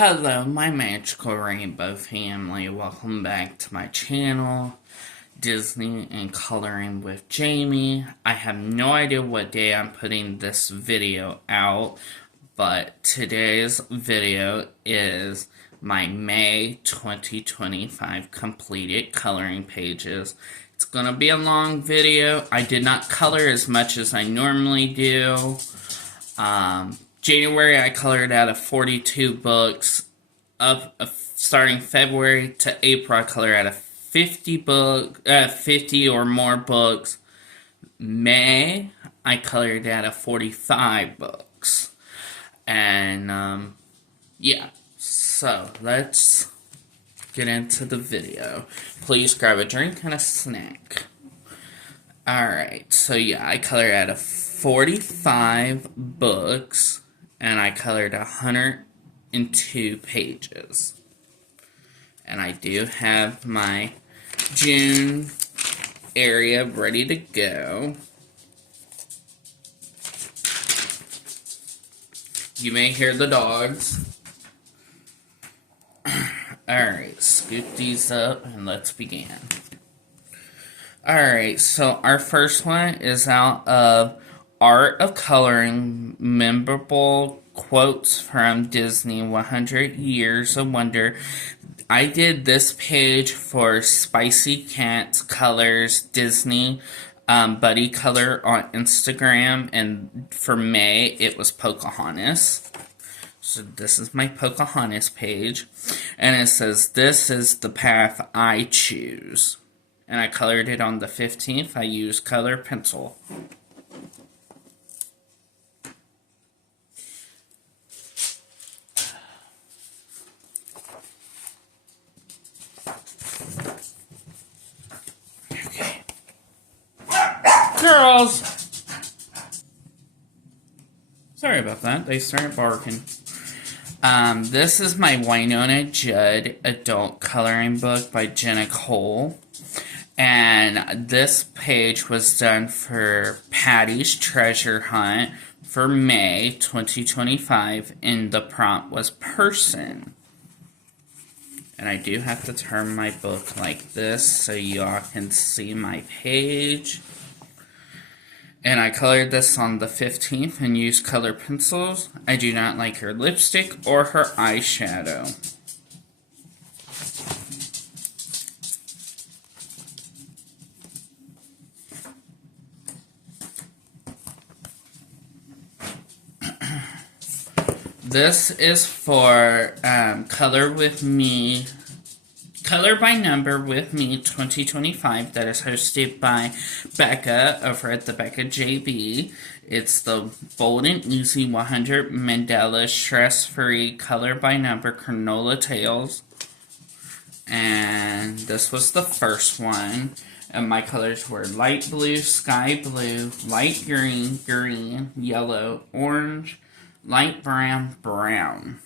Hello, my magical rainbow family. Welcome back to my channel, Disney and Coloring with Jamie. I have no idea what day I'm putting this video out, but today's video is my May 2025 completed coloring pages. It's gonna be a long video. I did not color as much as I normally do. January, I colored out of 42 books. Starting February to April, I colored out of 50 or more books. May, I colored out of 45 books. And, yeah. So, let's get into the video. Please grab a drink and a snack. Alright, so yeah, I colored out of 45 books. And I colored 102 pages. And I do have my June area ready to go. You may hear the dogs. Alright, scoop these up and let's begin. Alright, so our first one is out of Art of Coloring, Memorable Quotes from Disney, 100 Years of Wonder. I did this page for Spicy Cats Colors Disney Buddy Color on Instagram, and for May it was Pocahontas. So this is my Pocahontas page, and it says, "This is the path I choose." And I colored it on the 15th. I used color pencil. Girls! Sorry about that. They started barking. This is my Winona Judd adult coloring book by Jenna Cole. And this page was done for Patty's Treasure Hunt for May 2025. And the prompt was person. And I do have to turn my book like this so y'all can see my page. And I colored this on the 15th and used color pencils. I do not like her lipstick or her eyeshadow. This is for Color by Number with Me 2025 that is hosted by Becca over at the Becca JB. It's the bold and easy 100 Mandela stress-free Color by Number granola tales. And this was the first one. And my colors were light blue, sky blue, light green, green, yellow, orange, light brown, brown.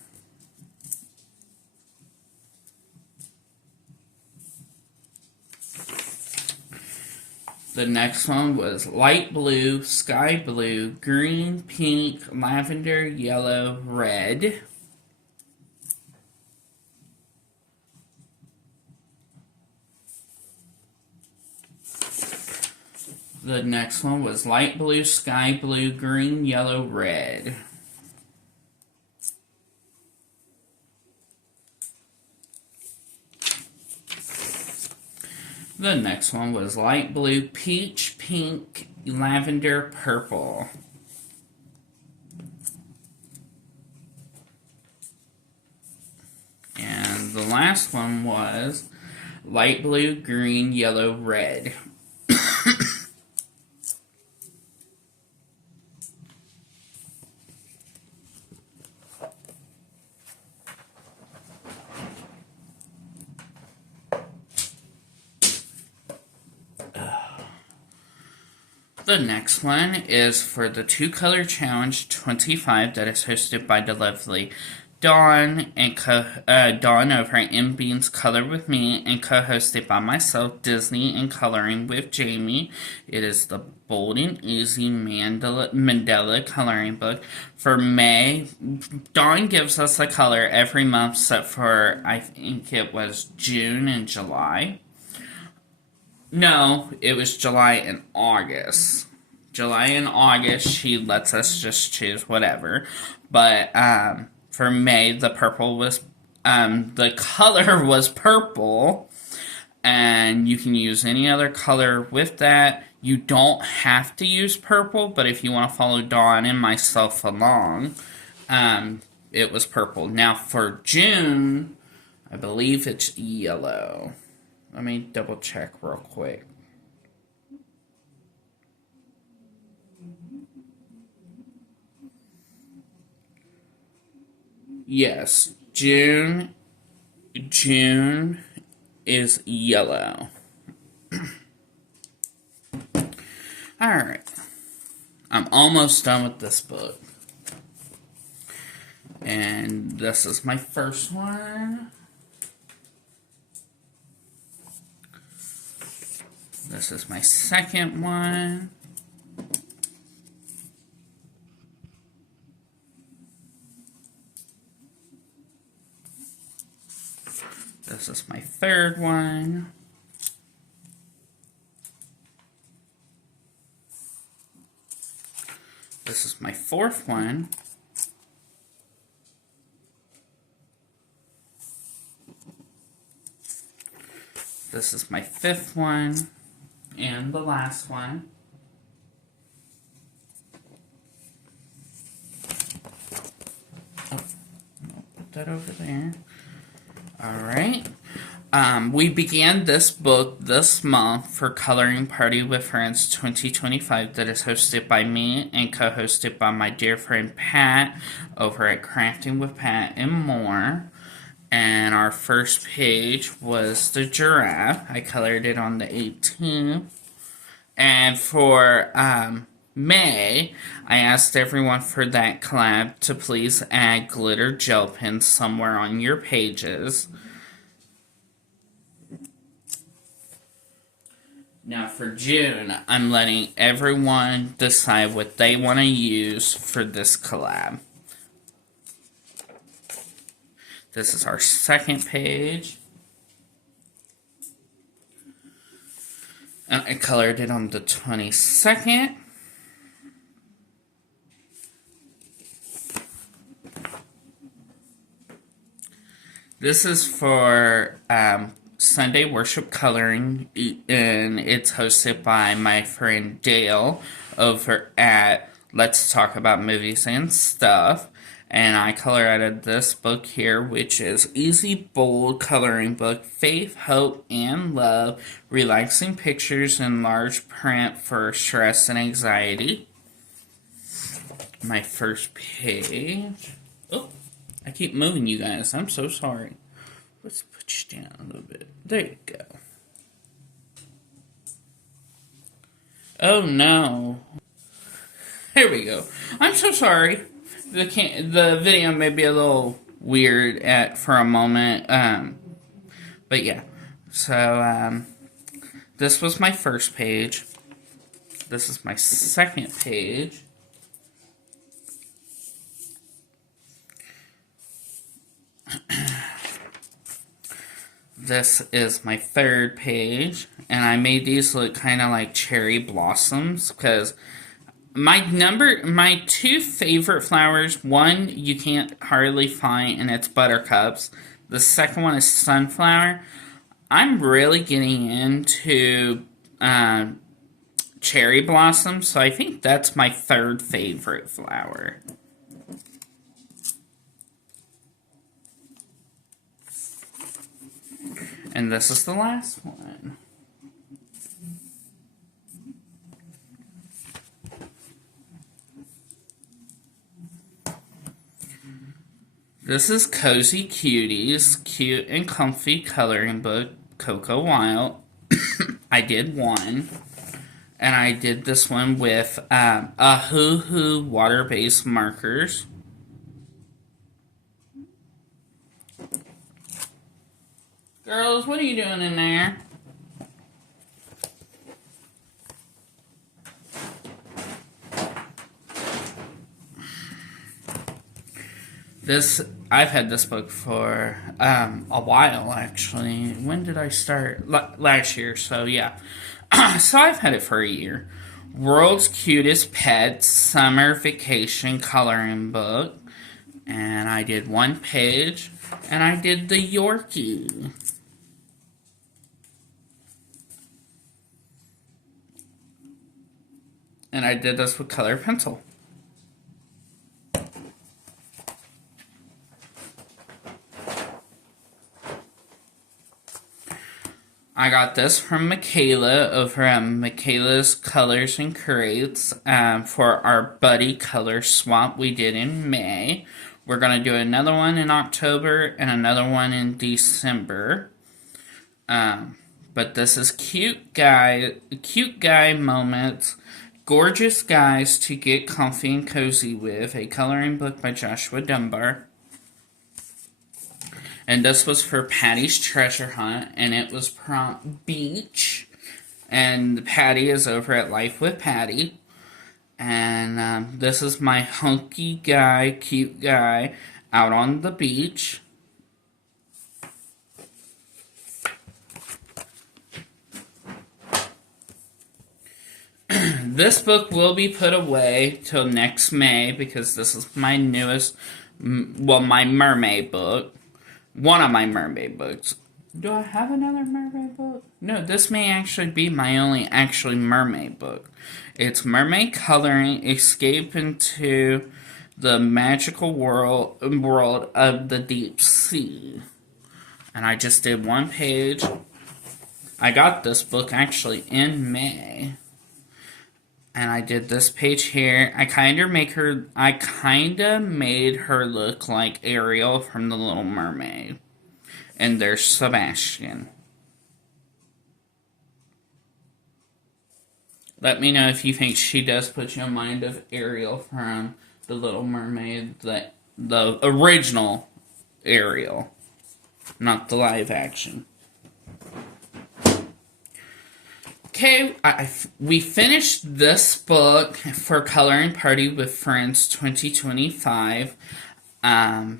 The next one was light blue, sky blue, green, pink, lavender, yellow, red. The next one was light blue, sky blue, green, yellow, red. The next one was light blue, peach, pink, lavender, purple. And the last one was light blue, green, yellow, red. The next one is for the 2 Color Challenge 25 that is hosted by the lovely Dawn and Dawn over at M Beans Color with Me, and co-hosted by myself, Disney and Coloring with Jamie. It is the Bold and Easy Mandela coloring book. For May, Dawn gives us a color every month except for, I think it was June and July. No, it was July and August. July and August, she lets us just choose whatever. But for May, the purple was, the color was purple. And you can use any other color with that. You don't have to use purple, but if you want to follow Dawn and myself along, it was purple. Now for June, I believe it's yellow. Let me double check real quick. Yes, June is yellow. Alright. I'm almost done with this book. And this is my first one. This is my second one. This is my third one. This is my fourth one. This is my fifth one. And the last one. Oh, I'll put that over there. Alright. We began this book this month for Coloring Party with Friends 2025 that is hosted by me and co-hosted by my dear friend Pat over at Crafting with Pat and More. And our first page was the giraffe. I colored it on the 18th. And for May, I asked everyone for that collab to please add glitter gel pens somewhere on your pages. Now for June, I'm letting everyone decide what they want to use for this collab. This is our second page. I colored it on the 22nd. This is for Sunday Worship Coloring, and it's hosted by my friend Dale over at Let's Talk About Movies and Stuff. And I color out of this book here, which is Easy Bold Coloring Book, Faith, Hope, and Love, Relaxing Pictures in Large Print for Stress and Anxiety. My first page. Oh, I keep moving, you guys. I'm so sorry. Let's put you down a little bit. There you go. Oh, no. Here we go. I'm so sorry. The video may be a little weird for a moment, but yeah. So this was my first page. This is my second page. This is my third page, and I made these look kind of like cherry blossoms because my two favorite flowers, one you can't hardly find, and it's buttercups. The second one is sunflower. I'm really getting into cherry blossoms, so I think that's my third favorite flower. And this is the last one. This is Cozy Cuties, Cute and Comfy Coloring Book, Cocoa Wild. I did one. And I did this one with a Hoo Hoo water-based markers. Girls, what are you doing in there? I've had this book for a while, actually. When did I start? Last year, so yeah. So I've had it for a year. World's Cutest Pets Summer Vacation Coloring Book. And I did one page, and I did the Yorkie. And I did this with colored pencil. I got this from Michaela over at Michaela's Colors and Crates for our buddy color swap we did in May. We're going to do another one in October and another one in December. But this is cute guy moments, gorgeous guys to get comfy and cozy with, a coloring book by Joshua Dunbar. And this was for Patty's Treasure Hunt, and it was prompt beach. And Patty is over at Life with Patty. And this is my hunky guy, cute guy, out on the beach. This book will be put away till next May, because this is my newest, well, my mermaid book. One of my mermaid books. Do I have another mermaid book? No, this may actually be my only actually mermaid book. It's Mermaid Coloring, Escape into the Magical World of the Deep Sea. And I just did one page. I got this book actually in May. And I did this page here. I kind of made her look like Ariel from The Little Mermaid. And there's Sebastian. Let me know if you think she does put you in mind of Ariel from The Little Mermaid, the original Ariel, not the live action. Okay, we finished this book for Coloring Party with Friends 2025. I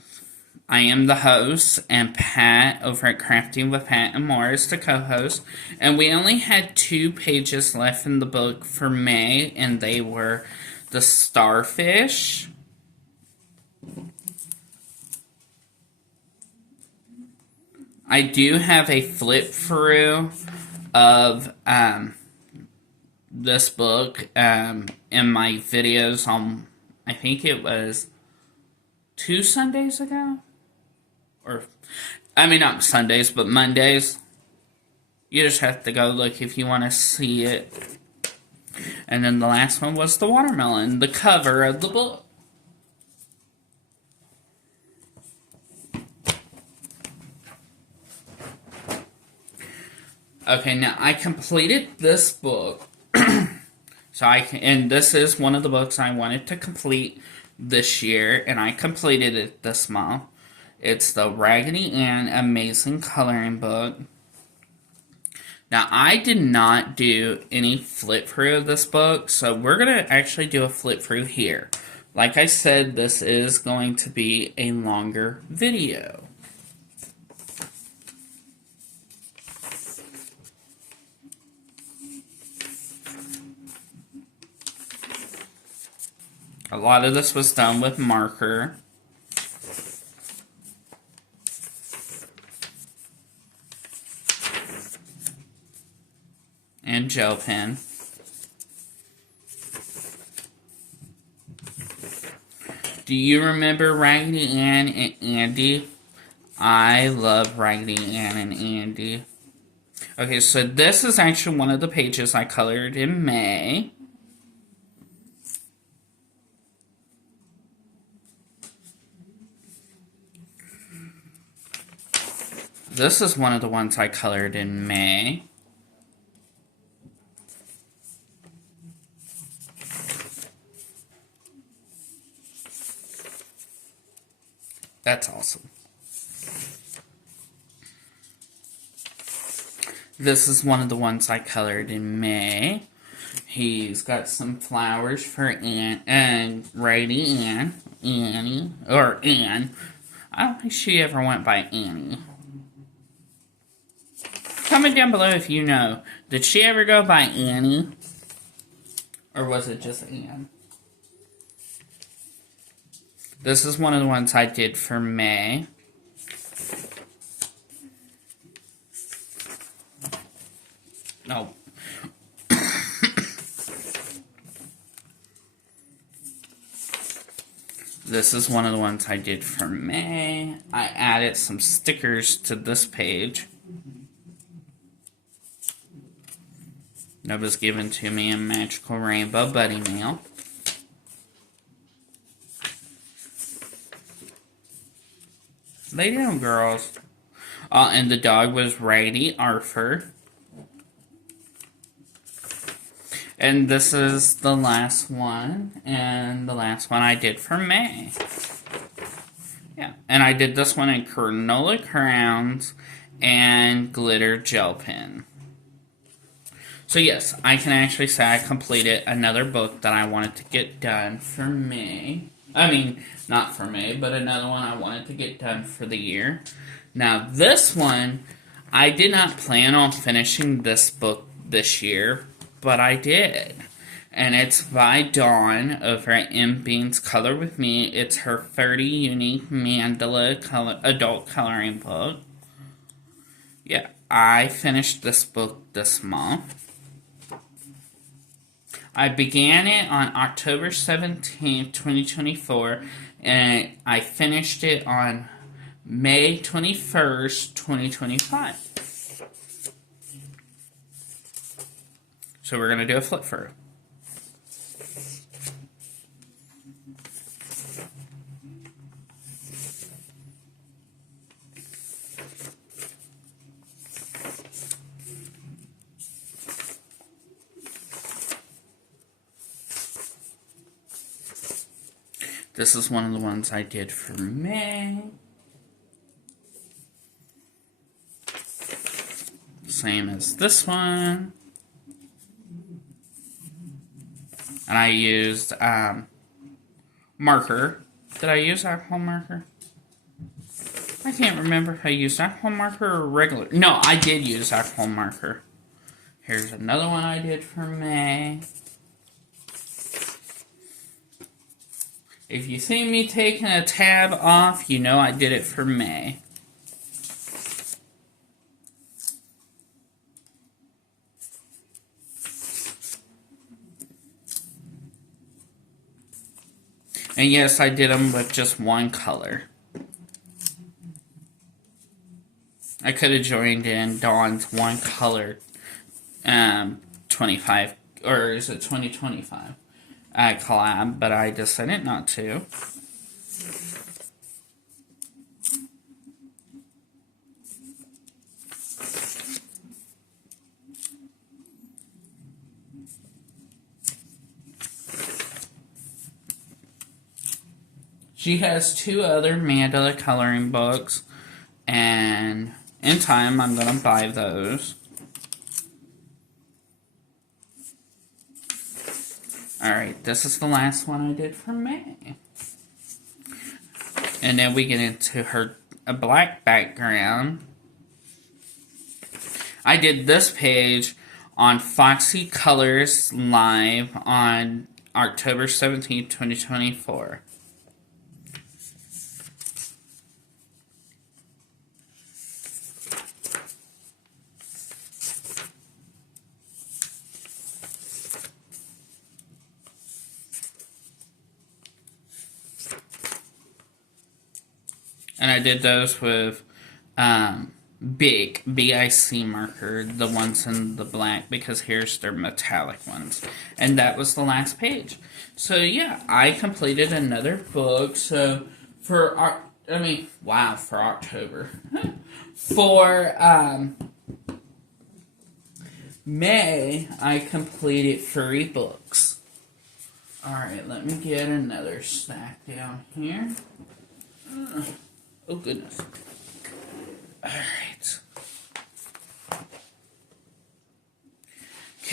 am the host, and Pat over at Crafting with Pat and More is the co-host. And we only had 2 pages left in the book for May, and they were the starfish. I do have a flip through of this book in my videos on, I think it was 2 Sundays ago, or I mean not Sundays but Mondays. You just have to go look if you want to see it. And then the last one was the watermelon, the cover of the book. Okay, now I completed this book. And this is one of the books I wanted to complete this year, and I completed it this month. It's the Raggedy Ann Amazing Coloring Book. Now, I did not do any flip through of this book, so we're going to actually do a flip through here. Like I said, this is going to be a longer video. A lot of this was done with marker. And gel pen. Do you remember Raggedy Ann and Andy? I love Raggedy Ann and Andy. Okay, so this is actually one of the pages I colored in May. This is one of the ones I colored in May. That's awesome. This is one of the ones I colored in May. He's got some flowers for Anne and Annie, or Anne. I don't think she ever went by Annie. Comment down below if you know. Did she ever go by Annie? Or was it just Anne? This is one of the ones I did for May. No. This is one of the ones I did for May. I added some stickers to this page. That was given to me in Magical Rainbow Buddy Mail. Lay down, girls. And the dog was Righty Arthur. And this is the last one, and the last one I did for May. Yeah, and I did this one in Granola Crowns and Glitter Gel Pen. So yes, I can actually say I completed another book that I wanted to get done for May. I mean, not for May, but another one I wanted to get done for the year. Now this one, I did not plan on finishing this book this year, but I did. And it's by Dawn over at M Beans Color With Me. It's her 30 Unique Mandala adult coloring book. Yeah, I finished this book this month. I began it on October 17th, 2024, and I finished it on May 21st, 2025. So we're going to do a flip through. This is one of the ones I did for May. Same as this one. And I used marker. Did I use alcohol marker? I can't remember if I used alcohol marker or regular. No, I did use alcohol marker. Here's another one I did for May. If you see me taking a tab off, you know I did it for May. And yes, I did them with just one color. I could have joined in Dawn's one color 25, or is it 2025 collab, but I decided not to. She has 2 other mandala coloring books, and in time I'm going to buy those. Alright, this is the last one I did for May. And then we get into a black background. I did this page on Foxy Colors Live on October 17th, 2024. And I did those with big BIC marker, the ones in the black, because here's their metallic ones. And that was the last page. So yeah, I completed another book. So for for October. For May, I completed 3 books. Alright, let me get another stack down here. Oh, goodness. Alright.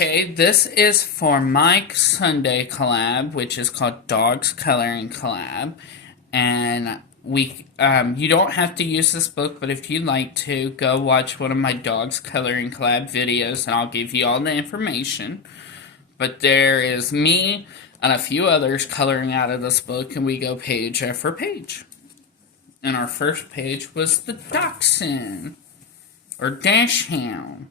Okay, this is for my Sunday collab, which is called Dogs Coloring Collab. And you don't have to use this book, but if you'd like to, go watch one of my Dogs Coloring Collab videos, and I'll give you all the information. But there is me and a few others coloring out of this book, and we go page after page. And our first page was the Dachshund, or Dachshund.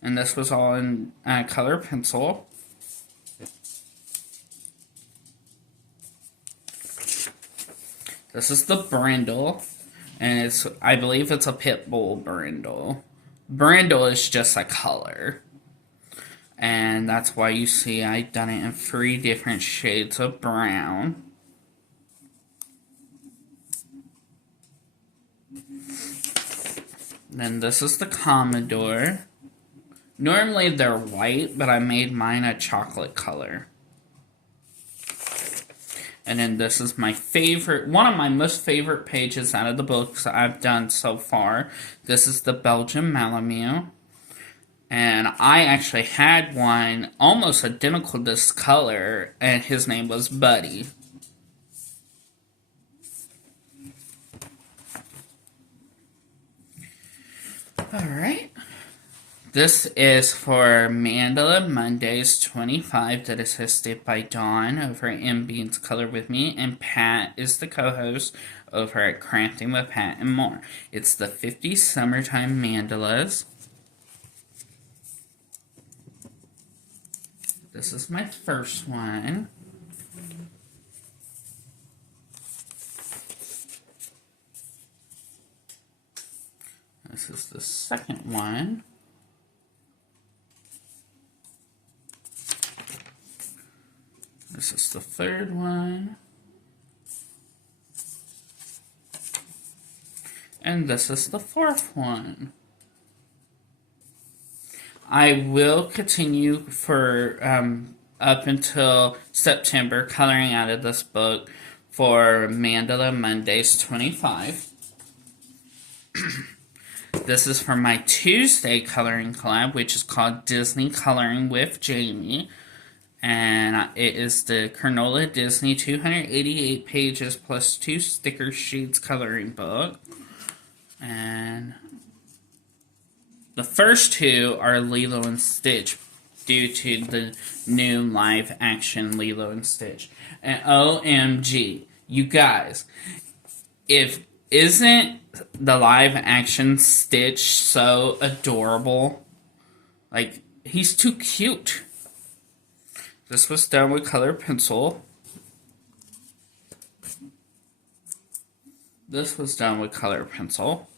And this was all in color pencil. This is the brindle, and I believe it's a pit bull brindle. Brindle is just a color, and that's why you see I've done it in 3 different shades of brown. Then this is the Commodore. Normally they're white, but I made mine a chocolate color. And then this is my favorite, one of my most favorite pages out of the books I've done so far. This is the Belgian Malamute. And I actually had one almost identical to this color, and his name was Buddy. Alright. This is for Mandala Mondays 25 that is hosted by Dawn over at M-Beans Color With Me, and Pat is the co-host over at Crafting with Pat and More. It's the 50 Summertime Mandalas. This is my first one. This is the second one. This is the third one. And this is the fourth one. I will continue for up until September coloring out of this book for Mandala Mondays 25. This is for my Tuesday coloring collab, which is called Disney Coloring with Jamie. And it is the Cronulla Disney 288 pages plus 2 sticker sheets coloring book. And the first 2 are Lilo and Stitch due to the new live action Lilo and Stitch. And OMG, you guys, isn't the live action Stitch so adorable? Like, he's too cute. This was done with color pencil. This was done with color pencil.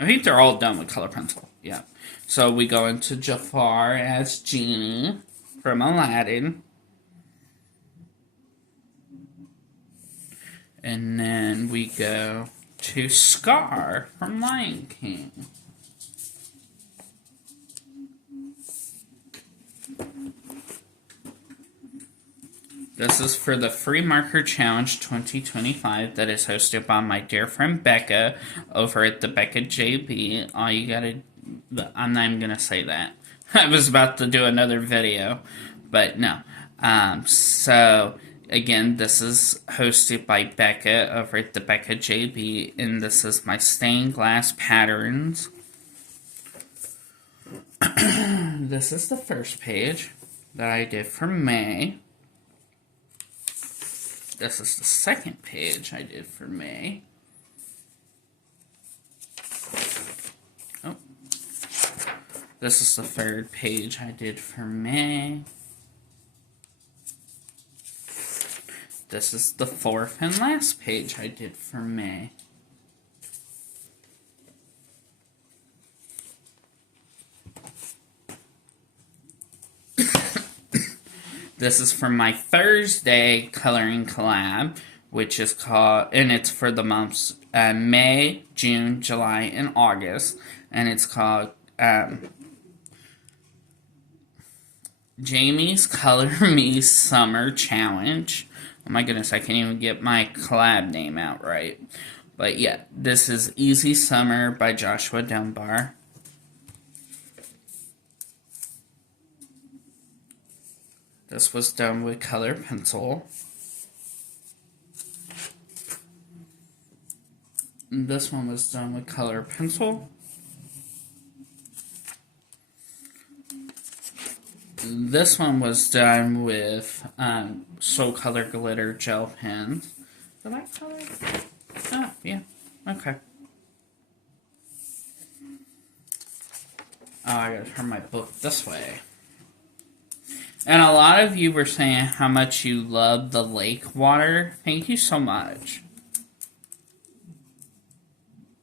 I think they're all done with color pencil. Yeah. So we go into Jafar as Genie from Aladdin. And then we go to Scar from Lion King. This is for the Free Marker Challenge 2025 that is hosted by my dear friend Becca over at the Becca JB. All you gotta... I'm not even gonna say that. I was about to do another video, but no. So, again, this is hosted by Becca over at the Becca JB, and this is my stained glass patterns. This is the first page that I did for May. This is the second page I did for May. Oh. This is the third page I did for May. This is the fourth and last page I did for May. This is for my Thursday coloring collab, which is called, and it's for the months May, June, July, and August, and it's called Jamie's Color Me Summer Challenge. Oh my goodness, I can't even get my collab name out right. But yeah, this is Easy Summer by Joshua Dunbar. This was done with color pencil. And this one was done with color pencil. This one was done with Soul Color Glitter Gel Pens. The light color? Oh, yeah. Okay. Oh, I gotta turn my book this way. And a lot of you were saying how much you love the lake water. Thank you so much.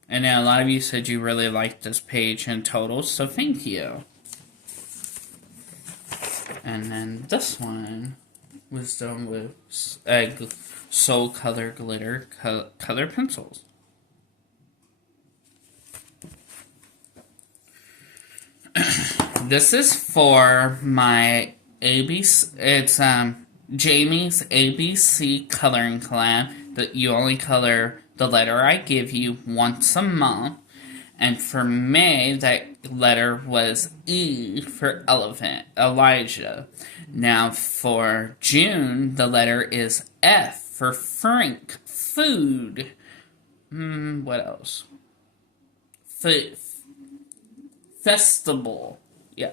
And then a lot of you said you really liked this page in total, so thank you. And then this one was done with Soul Color Glitter color pencils. This is for my ABC. It's Jamie's ABC coloring collab that you only color the letter I give you once a month. And for May, that letter was E for elephant, Elijah. Now for June, the letter is F for Frank, food. What else? Festival. Yeah.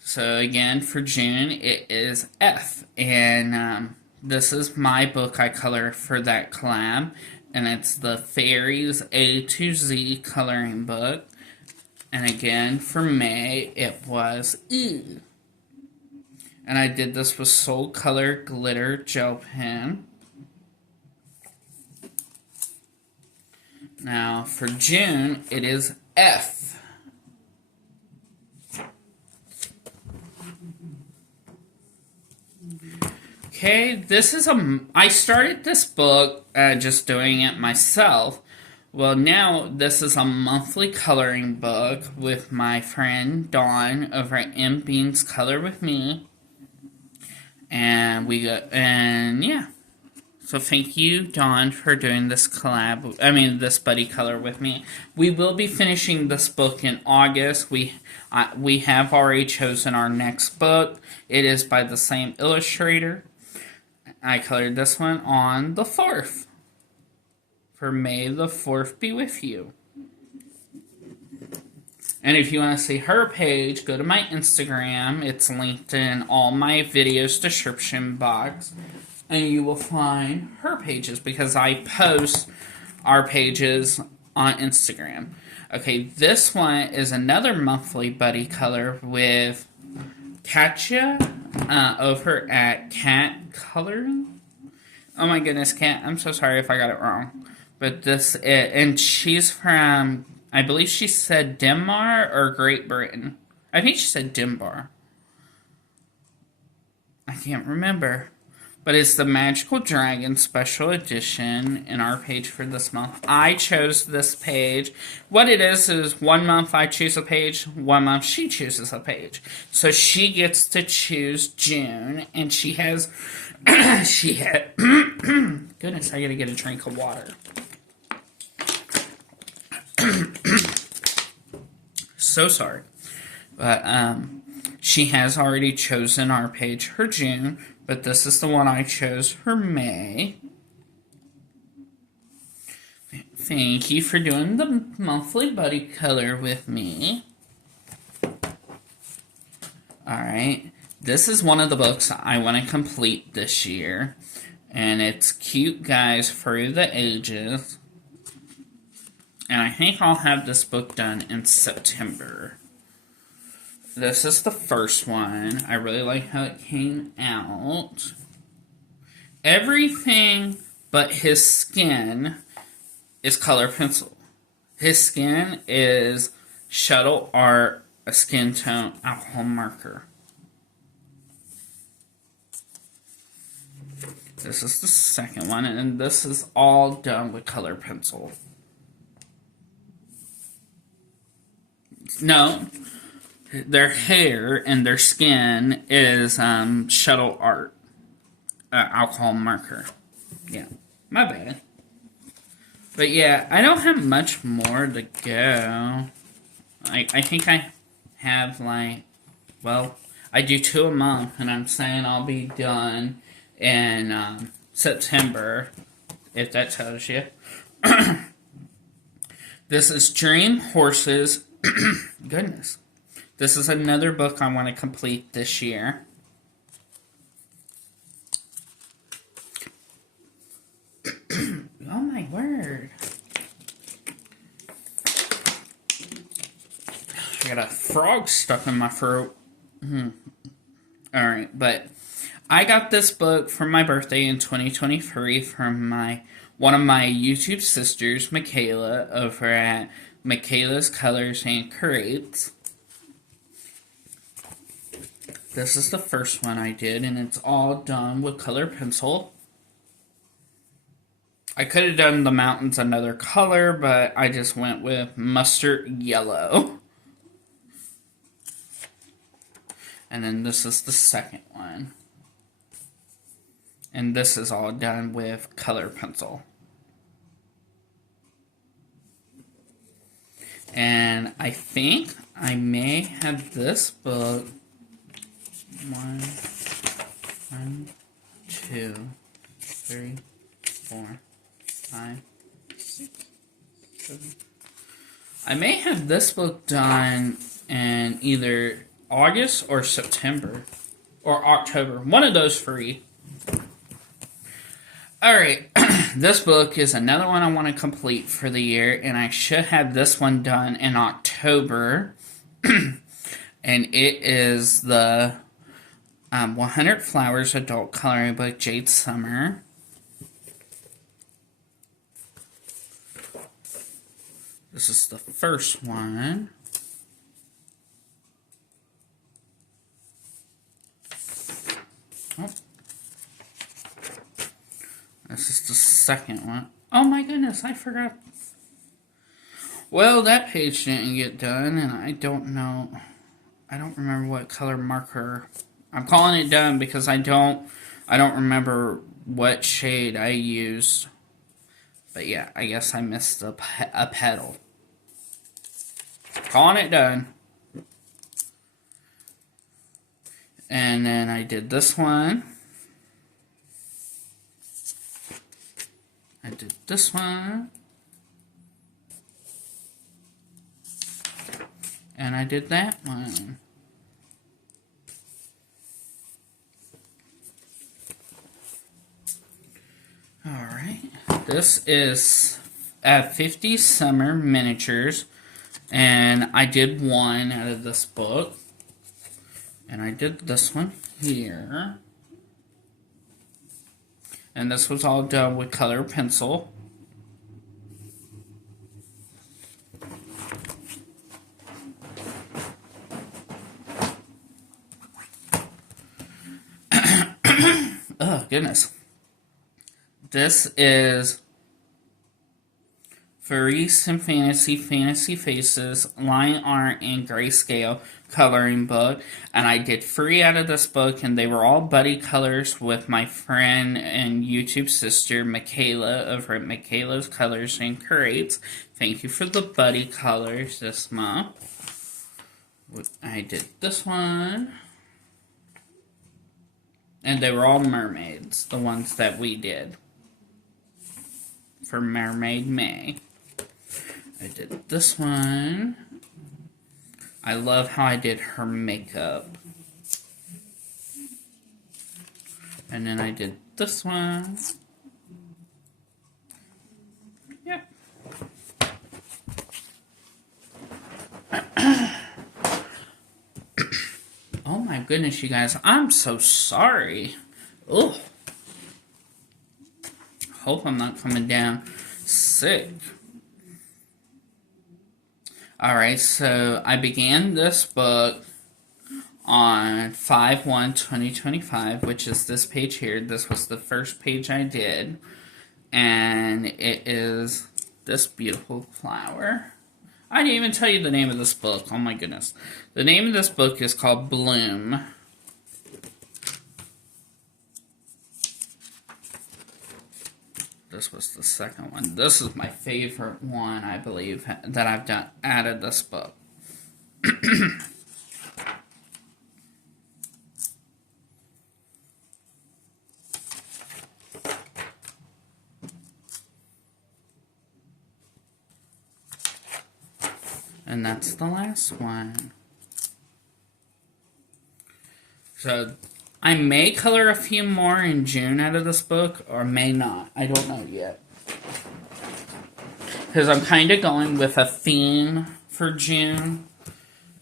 So again, for June, it is F. And this is my book I color for that collab. And it's the Fairies A to Z coloring book. And again, for May, it was E. And I did this with Soul Color Glitter Gel Pen. Now, for June, it is F. Okay, this is I started this book just doing it myself. Well, now this is a monthly coloring book with my friend Dawn over at M Beans Color with Me. And yeah. So thank you, Dawn, for doing this this buddy color with me. We will be finishing this book in August. We have already chosen our next book. It is by the same illustrator. I colored this one on the 4th. For May the 4th be with you. And if you want to see her page, go to my Instagram. It's linked in all my videos description box. And you will find her pages because I post our pages on Instagram. Okay, this one is another monthly buddy color with Katya over at Cat Coloring. Oh my goodness, Kat, I'm so sorry if I got it wrong. But and she's from, I believe she said Denmark or Great Britain. I think she said Denmark. I can't remember. But it's the Magical Dragon Special Edition in our page for this month. I chose this page. What it is 1 month I choose a page, 1 month she chooses a page. So she gets to choose June, and she has, goodness, I gotta get a drink of water. So sorry. But, she has already chosen our page for June. But this is the one I chose for May. Thank you for doing the monthly buddy color with me. Alright. This is one of the books I want to complete this year. And it's Cute Guys for the Ages. And I think I'll have this book done in September. This is the first one. I really like how it came out. Everything but his skin is color pencil. His skin is Shuttle Art, a skin tone alcohol marker. This is the second one, and this is all done with color pencil. No. Their hair and their skin is Shuttle Art, alcohol marker. Yeah, my bad. But yeah, I don't have much more to go. I think I have I do 2 a month, and I'm saying I'll be done in September, if that tells you. This is Dream Horses. Goodness. This is another book I want to complete this year. Oh my word. I got a frog stuck in my throat. Alright, but I got this book for my birthday in 2023 from one of my YouTube sisters, Michaela, over at Michaela's Colors and Creates. This is the first one I did, and it's all done with color pencil. I could have done the mountains another color, but I just went with mustard yellow. And then this is the second one. And this is all done with color pencil. And I think I may have this book. 1, 2, 3, 4, 5, 6, 7. I may have this book done in either August or September or October. One of those 3. Alright, this book is another one I want to complete for the year, and I should have this one done in October. And it is the 100 Flowers adult coloring book, Jade Summer. This is the first one. Oh. This is the second one. Oh my goodness, I forgot. Well, that page didn't get done, and I don't know. I don't remember what color marker. I'm calling it done because I don't remember what shade I used. But yeah, I guess I missed a petal. Calling it done. And then I did this one. I did this one. And I did that one. Alright. This is at 50 Summer Miniatures. And I did one out of this book. And I did this one here. And this was all done with color pencil. Oh, goodness. This is Furries and Fantasy Faces, line art, and grayscale coloring book. And I did 3 out of this book, and they were all buddy colors with my friend and YouTube sister, Michaela, over at Michaela's Colors and Creates. Thank you for the buddy colors this month. I did this one. And they were all mermaids, the ones that we did for Mermaid May. I did this one. I love how I did her makeup. And then I did this one. Yep. Oh my goodness, you guys. I'm so sorry. Ugh. Hope I'm not coming down sick. Alright, so I began this book on 5/1/2025, which is this page here. This was the first page I did. And it is this beautiful flower. I didn't even tell you the name of this book. Oh my goodness. The name of this book is called Bloom. This was the second one. This is my favorite one, I believe, that I've done out of this book. And that's the last one. So, I may color a few more in June out of this book, or may not. I don't know yet. Because I'm kind of going with a theme for June.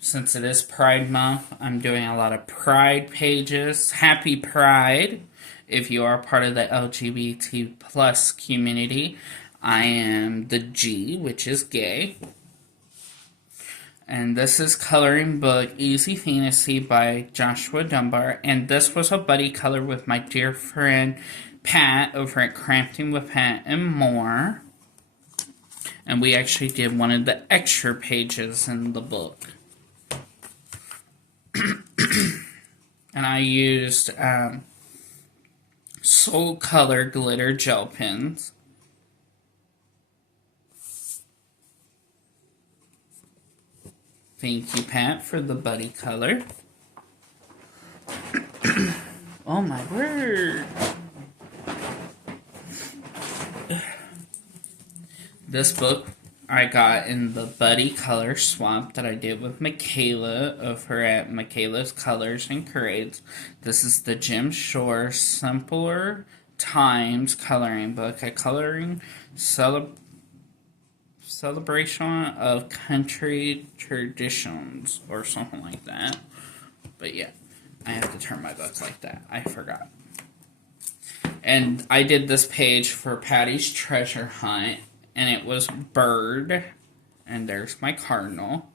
Since it is Pride Month, I'm doing a lot of Pride pages. Happy Pride! If you are part of the LGBT plus community. I am the G, which is gay. And this is coloring book Easy Fantasy by Joshua Dunbar. And this was a buddy color with my dear friend Pat over at Crafting with Pat and More. And we actually did one of the extra pages in the book. And I used Soul Color glitter gel pens. Thank you, Pat, for the buddy color. Oh my word. This book I got in the buddy color swap that I did with Michaela over at Michaela's Colors and Creates. This is the Jim Shore Simpler Times coloring book, a coloring celebration of country traditions or something like that. But yeah, I have to turn my books like that. I forgot. And I did this page for Patty's Treasure Hunt. And it was bird, and there's my cardinal.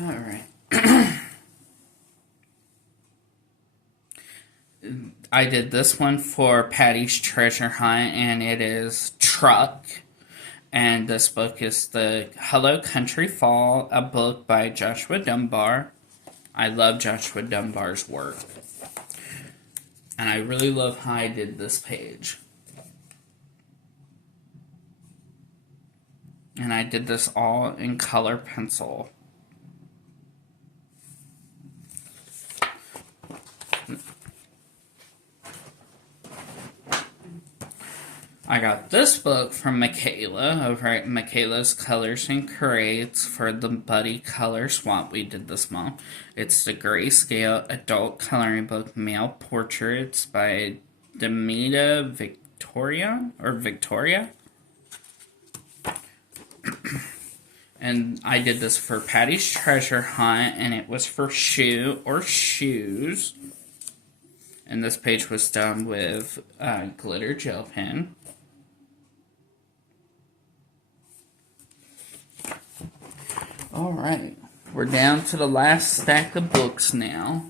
All right. I did this one for Patty's Treasure Hunt, and it is Truck. And this book is the Hello Country Fall, a book by Joshua Dunbar. I love Joshua Dunbar's work. And I really love how I did this page. And I did this all in color pencil. I got this book from Michaela over at Michaela's Colors and Creates for the Buddy Color Swap we did this month. It's the Grayscale Adult Coloring Book Male Portraits by Demita Victoria. And I did this for Patty's Treasure Hunt, and it was for shoe or shoes. And this page was done with glitter gel pen. Alright, we're down to the last stack of books now.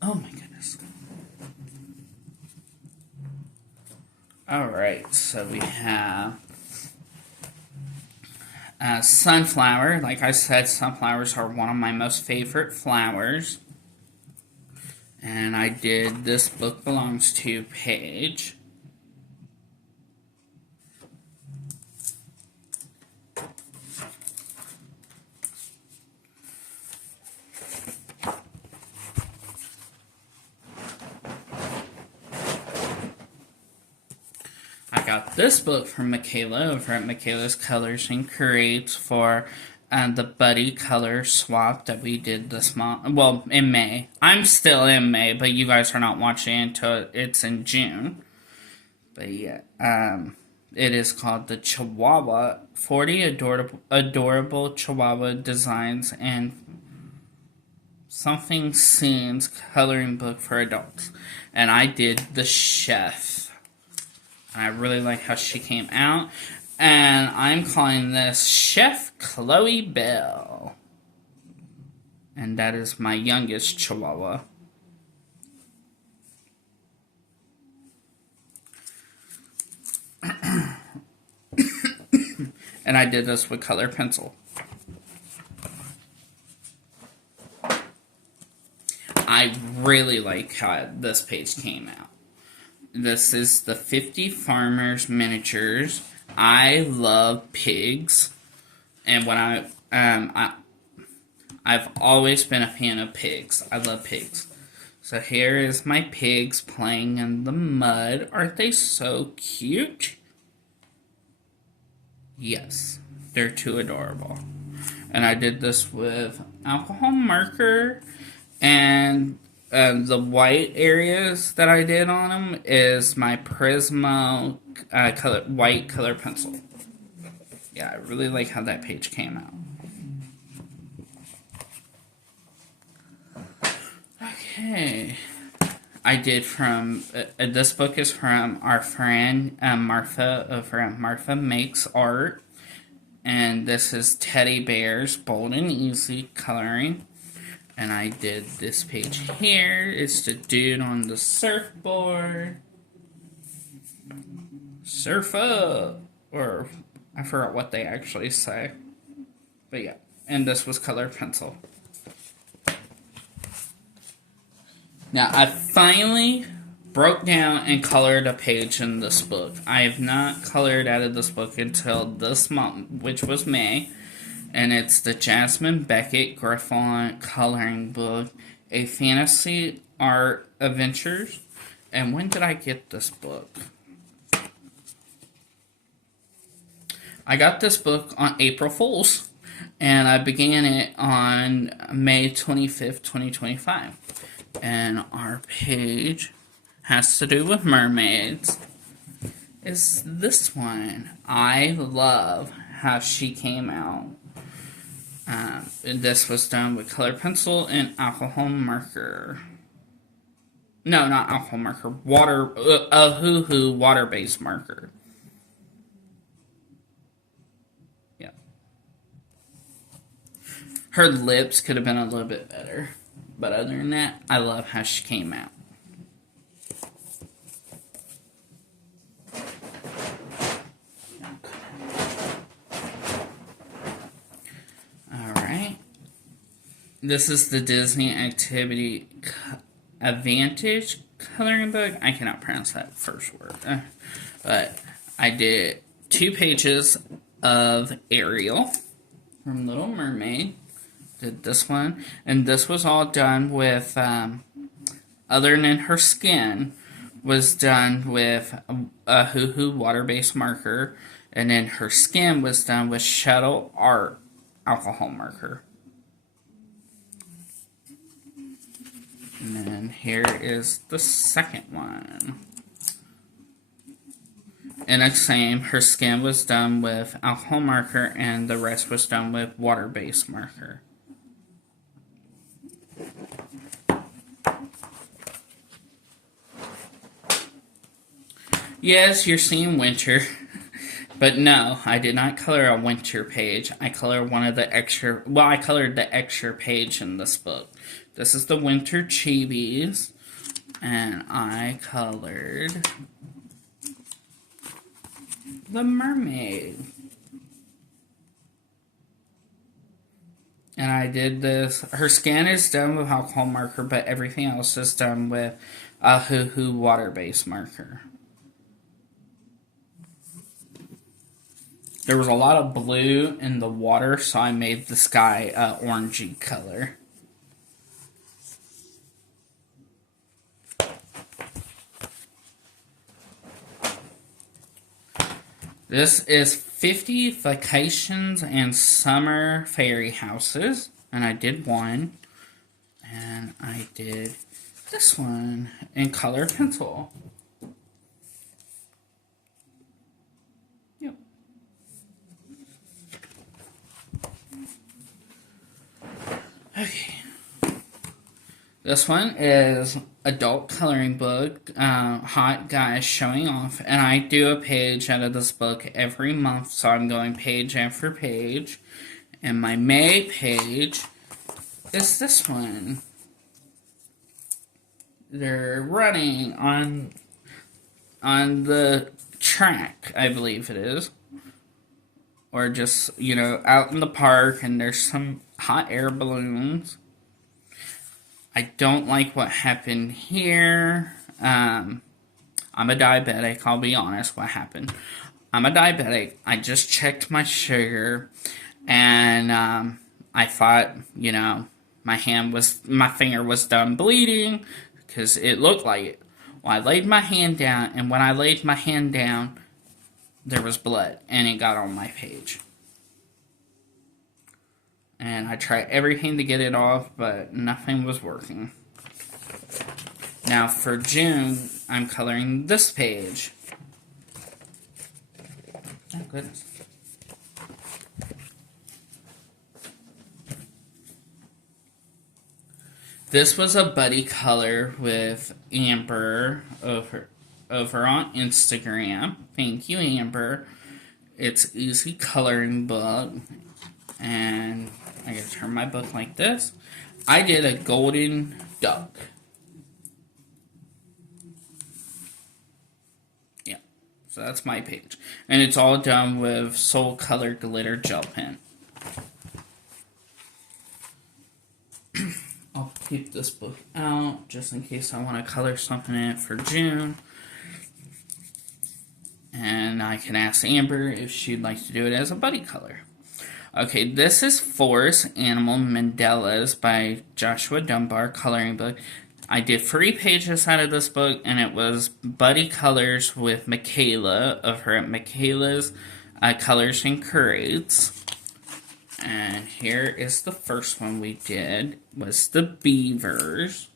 Oh my goodness. Alright, so we have sunflower. Like I said, sunflowers are one of my most favorite flowers. And I did This Book Belongs to page. I got this book from Michaela over at Michaela's Colors and Creates for the Buddy Color Swap that we did this month. Well, in May. I'm still in May, but you guys are not watching until it's in June. But yeah, it is called the Chihuahua 40 Adorable Chihuahua Designs and Something Scenes Coloring Book for Adults. And I did the chef. And I really like how she came out. And I'm calling this Chef Chloe Bell. And that is my youngest Chihuahua. And I did this with color pencil. I really like how this page came out. This is the 50 Farmers Miniatures I love pigs, and I've always been a fan of pigs. I love pigs. So here is my pigs playing in the mud. Aren't they so cute? Yes, they're too adorable. And I did this with alcohol marker, and the white areas that I did on them is my Prismo white color pencil. Yeah, I really like how that page came out. Okay. I did from, this book is from our friend Martha, from Martha Makes Art. And this is Teddy Bears, Bold and Easy coloring. And I did this page here. It's the dude on the surfboard. Surf up! Or, I forgot what they actually say. But yeah, and this was color pencil. Now, I finally broke down and colored a page in this book. I have not colored out of this book until this month, which was May. And it's the Jasmine Beckett Griffon coloring book, A Fantasy Art Adventures. And when did I get this book? I got this book on April Fool's. And I began it on May 25th, 2025. And our page has to do with mermaids. Is this one. I love how she came out. And this was done with color pencil and alcohol marker. No, not alcohol marker. Water-based marker. Yeah. Her lips could have been a little bit better. But other than that, I love how she came out. Alright. This is the Disney Activity Advantage coloring book. I cannot pronounce that first word. But I did 2 pages of Ariel from Little Mermaid. Did this one, and this was all done with, other than her skin, was done with a Hoo water-based marker, and then her skin was done with Shuttle Art alcohol marker. And then here is the second one. And the same, her skin was done with alcohol marker, and the rest was done with water-based marker. Yes, you're seeing winter, but no, I did not color a winter page. I colored one of the extra, well, I colored the extra page in this book. This is the winter chibis, and I colored the mermaid. And I did this, her skin is done with alcohol marker, but everything else is done with a Hoo water-based marker. There was a lot of blue in the water, so I made the sky orangey color. This is 50 Vacations and Summer Fairy Houses, and I did one, and I did this one in color pencil. Yep. Okay. This one is adult coloring book, hot guys showing off, and I do a page out of this book every month, so I'm going page after page. And my May page is this one. They're running on the track, I believe it is. Or just, you know, out in the park, and there's some hot air balloons. I don't like what happened here. I'm a diabetic, I'll be honest what happened. I'm a diabetic. I just checked my sugar, and I thought, my finger was done bleeding because it looked like it. Well, I laid my hand down, and when I laid my hand down, there was blood, and it got on my page. And I tried everything to get it off, but nothing was working. Now for June, I'm coloring this page. Oh, goodness. This was a buddy color with Amber over on Instagram. Thank you, Amber. It's easy coloring book. And I gotta turn my book like this. I did a golden duck. Yeah, so that's my page. And it's all done with Soul Color Glitter Gel Pen. I'll keep this book out just in case I want to color something in it for June. And I can ask Amber if she'd like to do it as a buddy color. Okay, this is Forest Animal Mandalas by Joshua Dunbar coloring book. I did 3 pages out of this book, and it was buddy colors with Michaela over at Michaela's Colors and Curates. And here is the first one we did, was the beavers.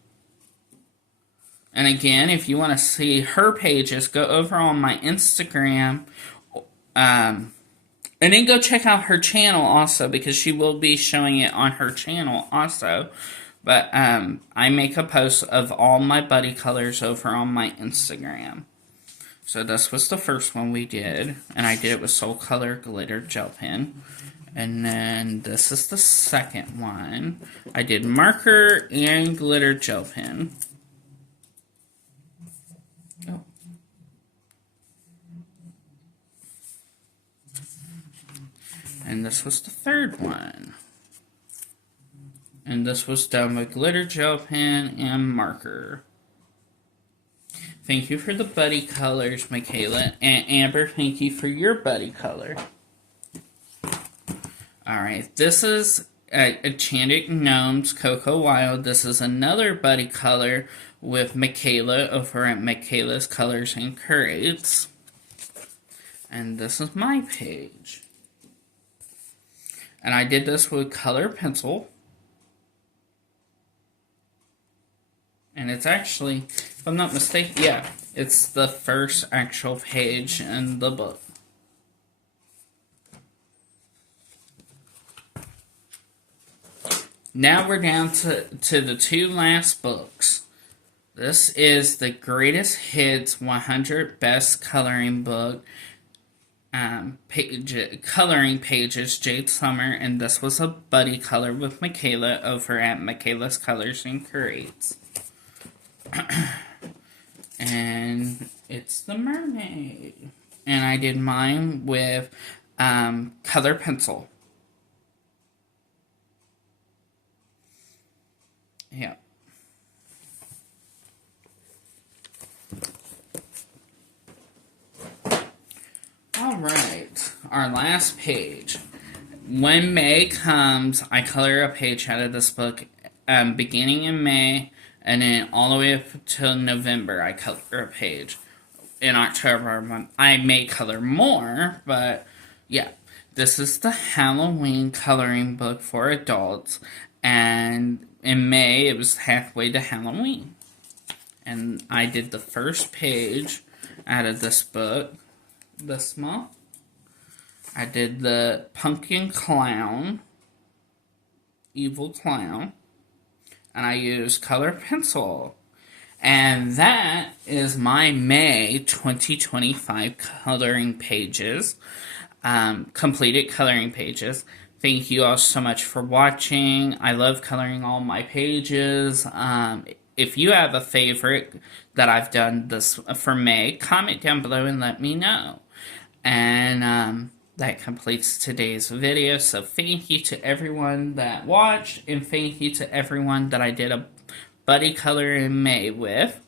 And again, if you want to see her pages, go over on my Instagram. And then go check out her channel also, because she will be showing it on her channel also. But I make a post of all my buddy colors over on my Instagram. So this was the first one we did. And I did it with Soul Color Glitter Gel Pen. And then this is the second one. I did marker and glitter gel pen. Oh. And this was the third one. And this was done with glitter gel pen and marker. Thank you for the buddy colors, Michaela. And Amber, thank you for your buddy color. Alright, this is Enchanted Gnomes Cocoa Wild. This is another buddy color with Michaela over at Michaela's Colors and Curates. And this is my page. And I did this with color pencil. And it's actually, if I'm not mistaken, yeah, it's the first actual page in the book. Now we're down to the 2 last books. This is the Greatest Hits 100 Best Coloring Book. Coloring Pages, Jade Summer, and this was a buddy color with Michaela over at Michaela's Colors and Curates. And it's the mermaid. And I did mine with color pencil. Yeah. Alright, our last page. When May comes, I color a page out of this book beginning in May, and then all the way up till November, I color a page. In October, I may color more, but yeah. This is the Halloween coloring book for adults, and in May, it was halfway to Halloween. And I did the first page out of this book this month. I did the pumpkin clown, evil clown, and I used color pencil. And that is my May 2025 coloring pages, completed coloring pages. Thank you all so much for watching. I love coloring all my pages. If you have a favorite that I've done this for May, comment down below and let me know. And that completes today's video. So thank you to everyone that watched, and thank you to everyone that I did a buddy color in May with.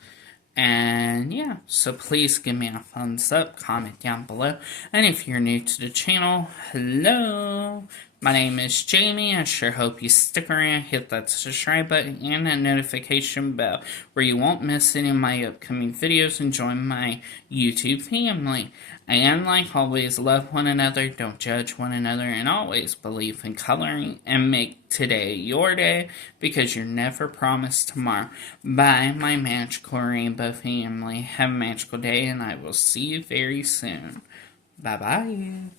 And yeah, so please give me a thumbs up, comment down below. And if you're new to the channel, hello. My name is Jamie. I sure hope you stick around, hit that subscribe button and that notification bell where you won't miss any of my upcoming videos and join my YouTube family. And like always, love one another, don't judge one another, and always believe in coloring and make today your day because you're never promised tomorrow. Bye, my magical rainbow family. Have a magical day, and I will see you very soon. Bye-bye.